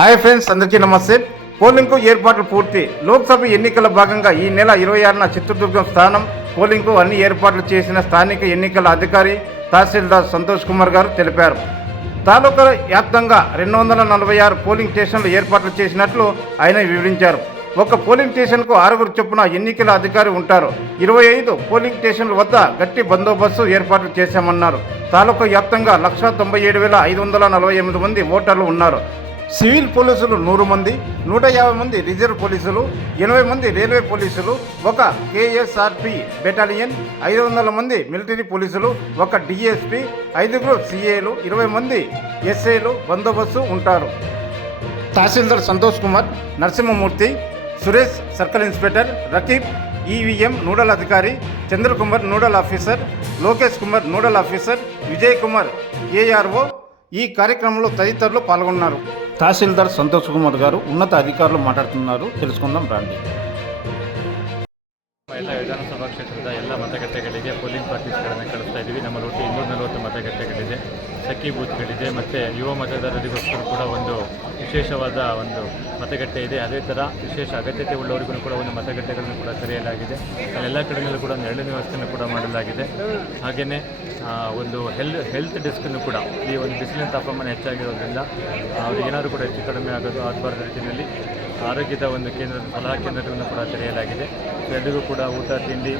Hi friends, అందరికీ నమస్తే. పోలింగ్కు ఏర్పాట్లు పూర్తి. లోక్సభ ఎన్నికల భాగంగా ఈ నెల 26న చిత్రదుర్గం స్థానం పోలింగ్కు అన్ని ఏర్పాట్లు చేసిన స్థానిక ఎన్నికల అధికారి తహసీల్దార్ సంతోష్ కుమార్ గారు తెలిపారు. తాలూకా వ్యాప్తంగా 246 పోలింగ్ స్టేషన్లు ఏర్పాట్లు చేసినట్లు ఆయన వివరించారు. ఒక పోలింగ్ స్టేషన్కు 6 చొప్పున ఎన్నికల అధికారి ఉంటారు. 25 పోలింగ్ స్టేషన్ల వద్ద గట్టి బందోబస్తు ఏర్పాట్లు చేశామన్నారు. తాలూకా వ్యాప్తంగా 197,548 మంది ఓటర్లు ఉన్నారు. సివిల్ పోలీసులు 100 మంది, 150 మంది రిజర్వ్ పోలీసులు, 80 మంది రైల్వే పోలీసులు, ఒక కేఎస్ఆర్పి బెటాలియన్, 500 మంది మిలిటరీ పోలీసులు, ఒక డిఎస్పి, 5 సిఏలు, 20 మంది ఎస్ఏలు బందోబస్తు ఉంటారు. Tahsildar Santosh Kumar, Narasimhamurthy, Suresh circle inspector, Raqeeb EVM nodal అధికారి, Chandrakumar nodal officer, Lokesh Kumar nodal officer, Vijay Kumar ARO ఈ కార్యక్రమంలో తదితరులు పాల్గొన్నారు. తహసీల్దార్ సంతోష్ కుమార్ గారు ఉన్నత అధికారులు మాట్లాడుతున్నారు. తెలుసుకుందాం రండి. ಎಲ್ಲ ವಿಧಾನಸಭಾ ಕ್ಷೇತ್ರದ ಎಲ್ಲ ಮತಗಟ್ಟೆಗಳಿಗೆ ಪೋಲಿಂಗ್ ಪಾರ್ಟಿಸ್ಗಳನ್ನು ಕಳಿಸ್ತಾ ಇದ್ದೀವಿ. ನಮ್ಮ ಒಟ್ಟು 240 ಮತಗಟ್ಟೆಗಳಿದೆ, ಸಖಿ ಬೂತ್ಗಳಿದೆ ಮತ್ತು ಯುವ ಮತದಾರರಿಗೋಸ್ಕರ ಕೂಡ ಒಂದು ವಿಶೇಷವಾದ ಒಂದು ಮತಗಟ್ಟೆ ಇದೆ. ಅದೇ ಥರ ವಿಶೇಷ ಅಗತ್ಯತೆ ಉಳ್ಳವರಿಗೂ ಕೂಡ ಒಂದು ಮತಗಟ್ಟೆಗಳನ್ನು ಕೂಡ ತೆರೆಯಲಾಗಿದೆ. ಅಲ್ಲೆಲ್ಲ ಕಡೆಗಳಲ್ಲೂ ಕೂಡ ನೆರಳಿನ ವ್ಯವಸ್ಥೆಯನ್ನು ಕೂಡ ಮಾಡಲಾಗಿದೆ. ಹಾಗೆಯೇ ಒಂದು ಹೆಲ್ತ್ ಡೆಸ್ಕನ್ನು ಕೂಡ ಈ ಒಂದು ಬಿಸಿಲಿನ ತಾಪಮಾನ ಹೆಚ್ಚಾಗಿರೋದ್ರಿಂದ ಅವ್ರಿಗೆ ಏನಾದರೂ ಕೂಡ ಹೆಚ್ಚು ಕಡಿಮೆ ಆಗಬಾರ್ದು ರೀತಿಯಲ್ಲಿ ಆರೋಗ್ಯದ ಒಂದು ಸಲಹಾ ಕೇಂದ್ರಗಳನ್ನು ಕೂಡ ತೆರೆಯಲಾಗಿದೆ. ಸೊ ಎಲ್ಲಿಗೂ ಕೂಡ ಊಟ ತಿಂಡಿ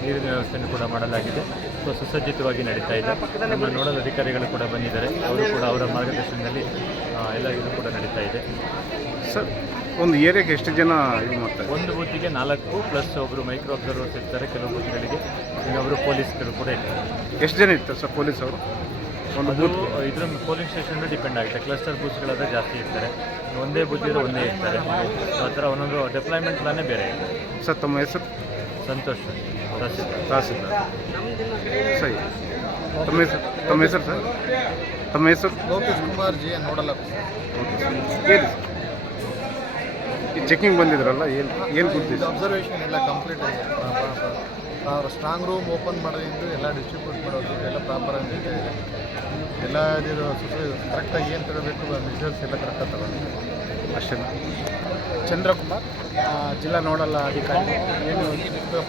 ನೀರಿನ ವ್ಯವಸ್ಥೆಯನ್ನು ಕೂಡ ಮಾಡಲಾಗಿದೆ. ಸೊ ಸುಸಜ್ಜಿತವಾಗಿ ನಡೀತಾ ಇದೆ. ನಮ್ಮ ನೋಡಲ್ ಅಧಿಕಾರಿಗಳು ಕೂಡ ಬಂದಿದ್ದಾರೆ. ಅವರು ಕೂಡ ಅವರ ಮಾರ್ಗದರ್ಶನದಲ್ಲಿ ಎಲ್ಲ ಇದು ಕೂಡ ನಡೀತಾ ಇದೆ. ಸರ್, ಒಂದು ಏರಿಯಾಗೆ ಎಷ್ಟು ಜನ ಇದು ಮಾಡ್ತಾರೆ? ಒಂದು ಬೂತಿಗೆ 4 ಪ್ಲಸ್ ಒಬ್ಬರು ಮೈಕ್ರೋ ಅಬ್ಸರ್ವರ್ಸ್ ಇರ್ತಾರೆ. ಕೆಲವು ಬೂತ್ಗಳಿಗೆ ಇನ್ನೊಬ್ಬರು ಪೊಲೀಸ್ಗಳು ಕೂಡ ಇರ್ತಾರೆ. ಎಷ್ಟು ಜನ ಇರ್ತಾರೆ ಸರ್ ಪೊಲೀಸ್ ಅವರು? ಅದು ಇದ್ರ ಪೋಲಿಂಗ್ ಸ್ಟೇಷನ್ ಡಿಪೆಂಡ್ ಆಗುತ್ತೆ. ಕ್ಲಸ್ಟರ್ ಬೂತ್ಸ್ಗಳಾದರೆ ಜಾಸ್ತಿ ಇರ್ತಾರೆ, ಒಂದೇ ಬೂತ್ ಇದ್ರೆ ಒಂದೇ ಇರ್ತಾರೆ. ಆ ಥರ ಒಂದೊಂದು ಡೆಪ್ಲಾಯ್ಮೆಂಟ್ ಪ್ಲಾನೇ ಬೇರೆ ಇದೆ. ಸರ್, ತಮ್ಮ ಹೆಸರು? ಸಂತೋಷ್, ತಹಸೀಲ್ದಾರ್. ಸರಿ, ತಮ್ಮ ಹೆಸರು ಸರ್? ತಮ್ಮ ಹೆಸರು? ಲೋಕೇಶ್ ಕುಮಾರ್ ಜಿ, ನೋಡಲ್ಲ. ಓಕೆ ಸರ್, ಹೇಳಿ ಸರ್. ಈ ಚೆಕಿಂಗ್ ಬಂದಿದ್ರಲ್ಲ, ಏನು ಗುರುತಿದೆ? ಅಬ್ಸರ್ವೇಷನ್ ಎಲ್ಲ ಕಂಪ್ಲೀಟ್ ಆಗಿದೆ. ಸ್ಟ್ರಾಂಗ್ ರೂಮ್ ಓಪನ್ ಮಾಡೋದ್ರಿಂದ ಎಲ್ಲ ಡಿಸ್ಟ್ರಿಬ್ಯೂಟ್ ಮಾಡೋದು ಎಲ್ಲ ಪ್ರಾಪರ್ ಆಗಿದೆ. ಎಲ್ಲ ಇದು ಕರೆಕ್ಟಾಗಿ ಏನು ತಗೋಬೇಕು ಮೆಷರ್ಸ್ ಎಲ್ಲ ಕರೆಕ್ಟಾಗಿ ತಗೊಂಡಿದೆ. ಅಷ್ಟೇ. ಚಂದ್ರಕುಮಾರ್, ಜಿಲ್ಲಾ ನೋಡಲ್ ಅಧಿಕಾರಿ. ಏನು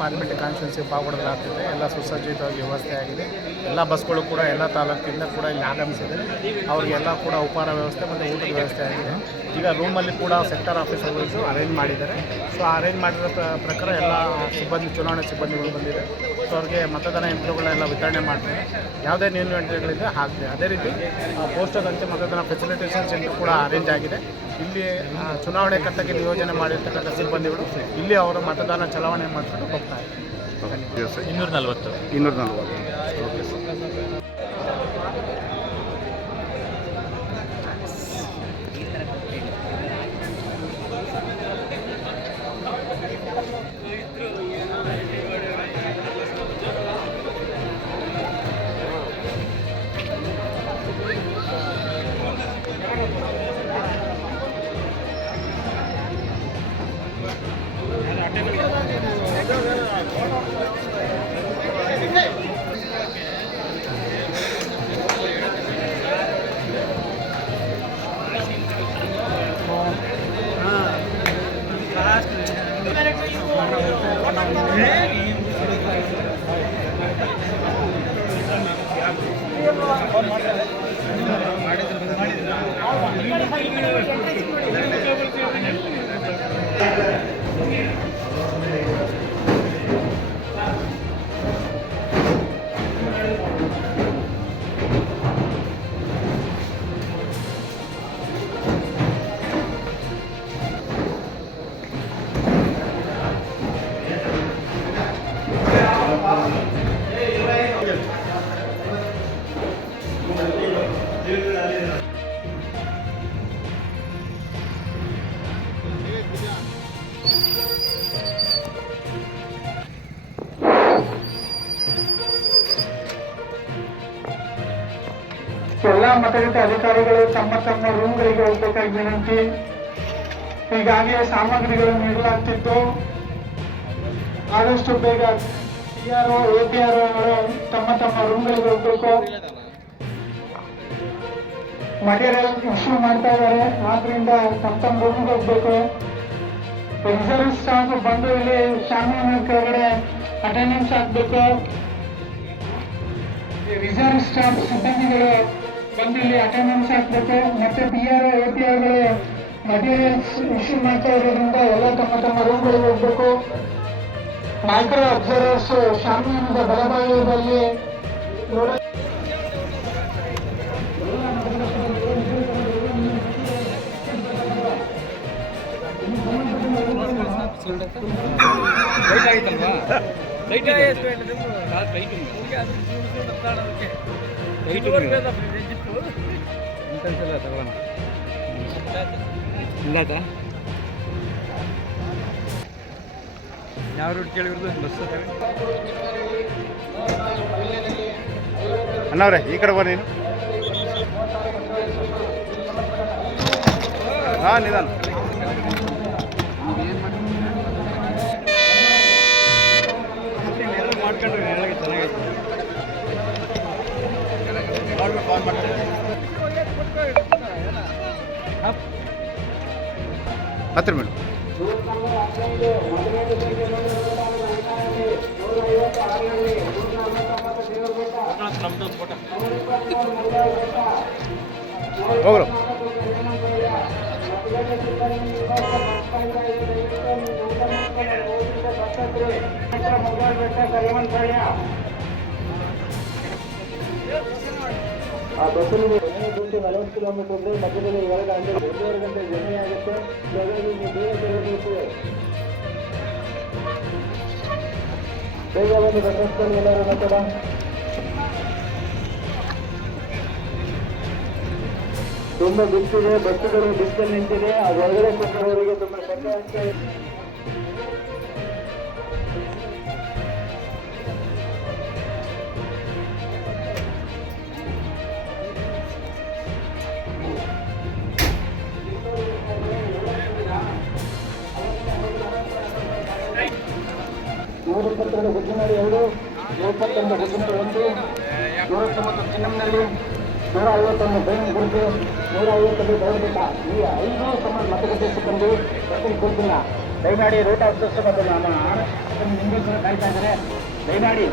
ಪಾರ್ಲಿಮೆಂಟ್ ಕಾನ್ಸ್ಟಿಟ್ಯೂನ್ಸಿ ಪಾವಗಡಲಾಗ್ತಿದೆ, ಎಲ್ಲ ಸುಸಜ್ಜಿತವಾಗಿ ವ್ಯವಸ್ಥೆ ಆಗಿದೆ. ಎಲ್ಲ ಬಸ್ಗಳು ಕೂಡ ಎಲ್ಲ ತಾಲೂಕಿಂದ ಕೂಡ ಇಲ್ಲಿ ಆಗಮಿಸಿದೆ. ಅವರಿಗೆಲ್ಲ ಕೂಡ ಉಪಹಾರ ವ್ಯವಸ್ಥೆ ಮತ್ತು ಊಟದ ವ್ಯವಸ್ಥೆ ಆಗಿದೆ. ಈಗ ರೂಮಲ್ಲಿ ಕೂಡ ಸೆಕ್ಟರ್ ಆಫೀಸರ್ಗಳು ಅರೇಂಜ್ ಮಾಡಿದ್ದಾರೆ. ಸೊ ಅರೇಂಜ್ ಮಾಡಿರೋ ಪ್ರಕಾರ ಎಲ್ಲ ಚುನಾವಣಾ ಸಿಬ್ಬಂದಿಗಳು ಬಂದಿದೆ. ಸೊ ಅವ್ರಿಗೆ ಮತದಾನ ಯಂತ್ರಗಳೆಲ್ಲ ವಿತರಣೆ ಮಾಡ್ತಾರೆ. ಯಾವುದೇ ನ್ಯೂನತೆಗಳಿದೆ ಹಾಕಿದೆ. ಅದೇ ರೀತಿ ಪೋಸ್ಟಲ್ ಅಂಚೆ ಮತದಾನ ಫೆಸಿಲಿಟೇಷನ್ ಸೆಂಟರ್ ಕೂಡ ಅರೇಂಜ್ ಆಗಿದೆ. ಇಲ್ಲಿ ಚುನಾವಣೆ ಕರ್ತಕ್ಕೆ ನಿಯೋಜನೆ ಮಾಡಿರ್ತಕ್ಕಂಥ ಸಿಬ್ಬಂದಿಗಳು ಇಲ್ಲಿ ಅವರ ಮತದಾನ ಚಲಾವಣೆ ಮಾಡಿಕೊಂಡು ಹೋಗ್ತಾರೆ. 240. Okay sir. ಎಲ್ಲ ಮತಗಟ್ಟೆ ಅಧಿಕಾರಿಗಳು ತಮ್ಮ ತಮ್ಮ ರೂಮ್ಗಳಿಗೆ ಹೋಗಬೇಕಾಗಿ ವಿನಂತಿ. ಈಗಾಗಲೇ ಸಾಮಗ್ರಿಗಳು ನೀಡಲಾಗ್ತಿದ್ದು ಆದಷ್ಟು ಬೇಗ PRO, APRO ತಮ್ಮ ತಮ್ಮ ರೂಮ್ಗಳಿಗೆ ಹೋಗಬೇಕು. ಮಟೀರಿಯಲ್ ಇಶ್ಯೂ ಮಾಡ್ತಾ ಇದ್ದಾರೆ. ಆದ್ರಿಂದ ತಮ್ಮ ರೂಮ್ಗೆ ಹೋಗ್ಬೇಕು. ರಿಸರ್ವ್ ಸ್ಟಾಫ್ ಬಂದು ಇಲ್ಲಿ ಶಾಮಿಯಾನ ಕೆಳಗಡೆ ಅಟೆಂಡೆನ್ಸ್ ಹಾಕ್ಬೇಕು. ರಿಸರ್ವ್ ಸ್ಟಾಫ್ ಸಿಬ್ಬಂದಿಗಳು ಬಂದು ಇಲ್ಲಿ ಅಟೆಂಡೆನ್ಸ್ ಹಾಕ್ಬೇಕು. ಮತ್ತೆ PRO APRಗಳು ಮಟೀರಿಯಲ್ಸ್ ಇಶ್ಯೂ ಮಾಡ್ತಾ ಇರೋದ್ರಿಂದ ಎಲ್ಲ ತಮ್ಮ ರೂಮ್ಗಳಿಗೆ ಹೋಗ್ಬೇಕು. ಮೈಕ್ರೋ ಅಬ್ಸರ್ವರ್ಸ್ ಶಾಮಿಯಾನದ ಬಲಭಾಗದಲ್ಲಿ ಯಾವ ರೂಟ್ ಕೇಳಿರೋದು ಬಸ್ ಅಣ್ಣವ್ರೆ ಈ ಕಡೆ ಬನ್ನಿ. ಹಾಂ ನಿಧಾನ. ಮಾಡ್ಕೊಂಡ್ರೆ ಚೆನ್ನಾಗೈತೆ. ಹತ್ತಿರ ಮೇಡಮ್. ಹೋಗ್ರು ಆ ಬಸ್ಸಲ್ಲಿ 40 ಕಿಲೋಮೀಟರ್ ಇದ್ರೆ ಮಧ್ಯದಲ್ಲಿ 2 ಗಂಟೆ 2.5 ಗಂಟೆ ಜರ್ನಿ ಆಗುತ್ತೆ. ಹಾಗಾಗಿ ನೀವು ಬೇಗ ತೆರಳಬೇಕು. ಬೇಗ ಬಂದು ಬಸ್ಸಲ್ಲಿ ಎಲ್ಲರೂ ನಂತರ ತುಂಬ ಬಿಸಿದೆ. ಬಸ್ಸುಗಳು ಬಿಸಿಲು ನಿಂತಿದೆ. ಅದು ಹೊರಗಡೆ ಕೂತವರಿಗೆ ತುಂಬ ಕಷ್ಟ ಆಗ್ತಾ ಇದೆ. ನೂರ ಗುಜ್ಜಿನಳ್ಳಿ 2, 121 ಗುಜ್ಜಿನಳ್ಳಿ 1, 190 ಚಿನ್ನಂನಲ್ಲಿ, 151 ಬೇವಿನಗುರ್ಜಿ, 150 ದೌರ್ಬೆಟ್ಟ. ಈ 5 ಸಮಾನ ಮತಗಟ್ಟೆ ಸಿಬ್ಬಂದಿ ಬಸ್ಸಿನ ಕೂತಿಲ್ಲ. ದಯಮಾಡಿ ರೂಟ್ ಆಫೀಸರ್ಸ್ ಮತ್ತು ನಿಮಗೂ ಸಹ ಕಾಯ್ತಾ ಇದ್ದಾರೆ. ದಯಮಾಡಿ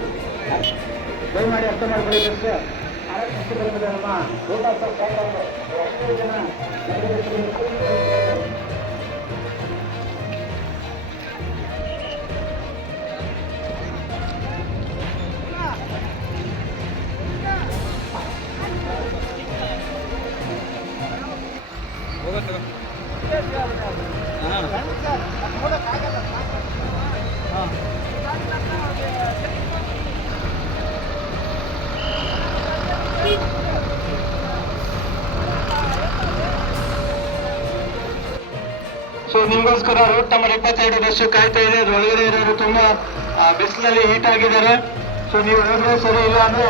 ಅರ್ಥ ಮಾಡ್ಕೊಳ್ಳಿ. ಬಸ್ ಆರಕ್ಷಿಸಿದ ನಮ್ಮ ರೂಟ್ ಆಫೀಸರ್ ಕಾಯ್ತಾ ಇದ್ದಾರೆ. 5 ಜನ ಸೊ ನಿಮಗೋಸ್ಕರ ರೂಟ್ ನಂಬರ್ 22 ಬಸ್ಸು ಕಾಯ್ತಾ ಇದೆ. ಒಳಗಡೆ ಇರೋರು ತುಂಬಾ ಬಿಸಿಲಲ್ಲಿ ಹೀಟ್ ಆಗಿದ್ದಾರೆ. ಸೊ ನೀವು ಹೋದ್ರೆ ಸರಿ, ಇಲ್ಲ ಅಂದ್ರೆ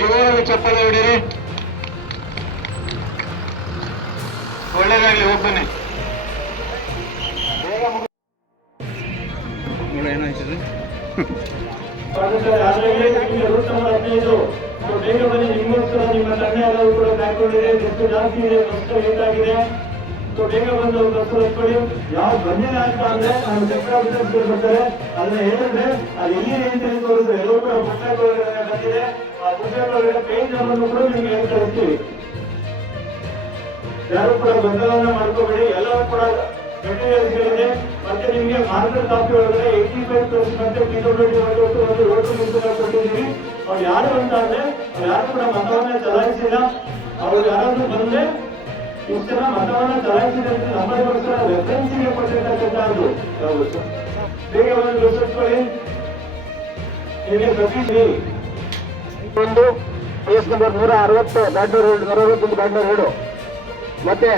ಜೋರಾಗಿ ಚಪ್ಪಲಿ ಹೊಡೀರಿ. ಒಳ್ಳೇದಾಗ್ಲಿ, ಹೋಗ್ಬನ್ನಿ. ರೂಟ್ ನಂಬರ್ 15 ಬೇಗ ಬನ್ನಿ. ನಿಮಗೋಸ್ಕರ ನಿಮ್ಮ ತಂಡ ಎಲ್ಲರೂ ಕೂಡ ಕಾಯ್ಕೊಂಡಿದೆ. ಬಸ್ಸು ಜಾಸ್ತಿ ಇದೆ, ಬಸ್ಸು ಲೇಟ್ ಆಗಿದೆ. ಸೊ ಬೇಗ ಬಂದು ಬಸ್ಸು ಹತ್ಕೊಳ್ಳಿ. ಯಾವ ಬಂದಿಲ್ಲ ಅಂತ ಅಂದ್ರೆ ನಮ್ಮ ಸೆಕ್ಟರ್ ಆಫೀಸರ್ಸ್ ಬರ್ತಾರೆ. ಅದನ್ನ ಹೇಳಿದ್ರೆ ಅದು ಎಲ್ಲಿ ಅಂತ ತೋರಿಸ್ತಾರೆ. ಎಲ್ಲರೂ ಕೂಡ ಪುಸ್ತಕ ಬಂದಿದೆ. ಆ ಪುಸ್ತಕಗಳ ಪೇಜ್ ನಂಬರ್ ಕೂಡ ನಿಮ್ಗೆ ಹೇಳಿ ಕಳಿಸ್ತೀವಿ. ಯಾರು ಕೂಡ ಗೊಂದಲವನ್ನ ಮಾಡ್ಕೋಬೇಡಿ. ಎಲ್ಲರೂ ಕೂಡ ಮೆಟೀರಿಯಲ್ಸ್ಗಳಿದೆ. ಮತ್ತೆ ನಿಮಗೆ ಮಾರ್ಗದ ಕಾಪಿ ಒಳಗಡೆ 85% ಮತ್ತೆ ಒಂದು ರೋಟು ಕೊಟ್ಟಿದ್ದೀವಿ. ಅವ್ರು ಯಾರು ಅಂತ ಅಂದ್ರೆ ಯಾರು ಕೂಡ ಮತವನ್ನ ಚಲಾಯಿಸಿಲ್ಲ. ಅವ್ರು ಯಾರಾದ್ರೂ ಬಂದ್ರೆ ಇಷ್ಟು ಜನ ಮತವನ್ನ ಚಲಾಯಿಸಿದ್ರೆ ನಮ್ಮಗೋಸ್ಕರ ರೆಫರೆನ್ಸಿಗೆ ಕೊಟ್ಟಿರ್ತಕ್ಕಂಥದ್ದು ಯಾವುದು. ಬೇಗ ಒಂದು ಗೊತ್ತಿಟ್ಕೊಳ್ಳಿ. ನಿಮಗೆ ಪ್ರತಿ ಒಂದು ಕೇಸ್ ನಂಬರ್ 160 162 ಮತ್ತೆ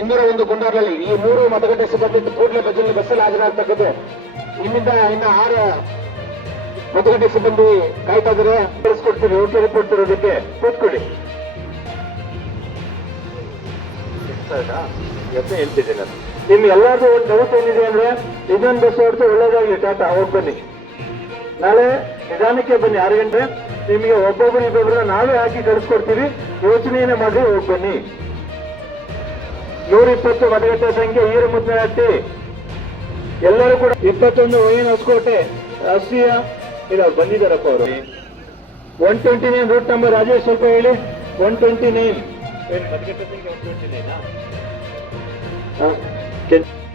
201 ಗುಂಡೂರಿನಲ್ಲಿ ಈ 3 ಮತಗಟ್ಟೆ ಸಿಬ್ಬಂದಿ ಕೂಡಲೇ ಬಸ್ಸಲ್ಲಿ ಹಾಜರಾಗ್ತಕ್ಕದ್ದು. ಇಲ್ಲಿಂದ ಇನ್ನು 6 ಮತಗಟ್ಟೆ ಸಿಬ್ಬಂದಿ ಕಾಯ್ತಾ ಇದ್ದಾರೆ. ಕಳಿಸ್ಕೊಡ್ತೀವಿ ಊಟ ರಿಪೋರ್ಟ್ ಇರೋದಕ್ಕೆ. ಕೂತ್ಕೊಳ್ಳಿ. ಹೇಳ್ತಿದ್ದೀನಿ ನಾನು. ನಿಮ್ ಎಲ್ಲಾರ್ದು ಒಂದು ಡೌಟ್ ಏನಿದೆ ಅಂದ್ರೆ ಇನ್ನೊಂದು ಬಸ್ ಹೊರತು ಒಳ್ಳೇದಾಗಿ ಟಾಟಾ ಹೋಗಿ ಬನ್ನಿ. ನಾಳೆ ನಿಧಾನಕ್ಕೆ ಬನ್ನಿ. 6 ಗಂಟೆ ನಿಮಗೆ ಒಬ್ಬೊಬ್ಬರು ಇಬ್ಬೊಬ್ಬರನ್ನ ನಾವೇ ಹಾಕಿ ಕಳಿಸ್ಕೊಡ್ತೀವಿ, ಯೋಚನೆಯನ್ನ ಮಾಡಿ ಹೋಗಿ ಬನ್ನಿ. 120 ಮತಗಟ್ಟೆ ಸಂಖ್ಯೆ ಈರಮುದ್ನಹಟ್ಟಿ, ಎಲ್ಲರೂ ಕೂಡ 21 ON ಹೊಸಕೋಟೆ ರಾಷ್ಟ್ರೀಯ ಇಲ್ಲ ಬಂದಿದ್ದಾರಪ್ಪ ಅವರು. 129 ರೂಟ್ ನಂಬರ್ ರಾಜೇಶ್ ಸ್ವಲ್ಪ ಹೇಳಿ. 129 ಮತಗಟ್ಟೆ ಸಂಖ್ಯೆ 129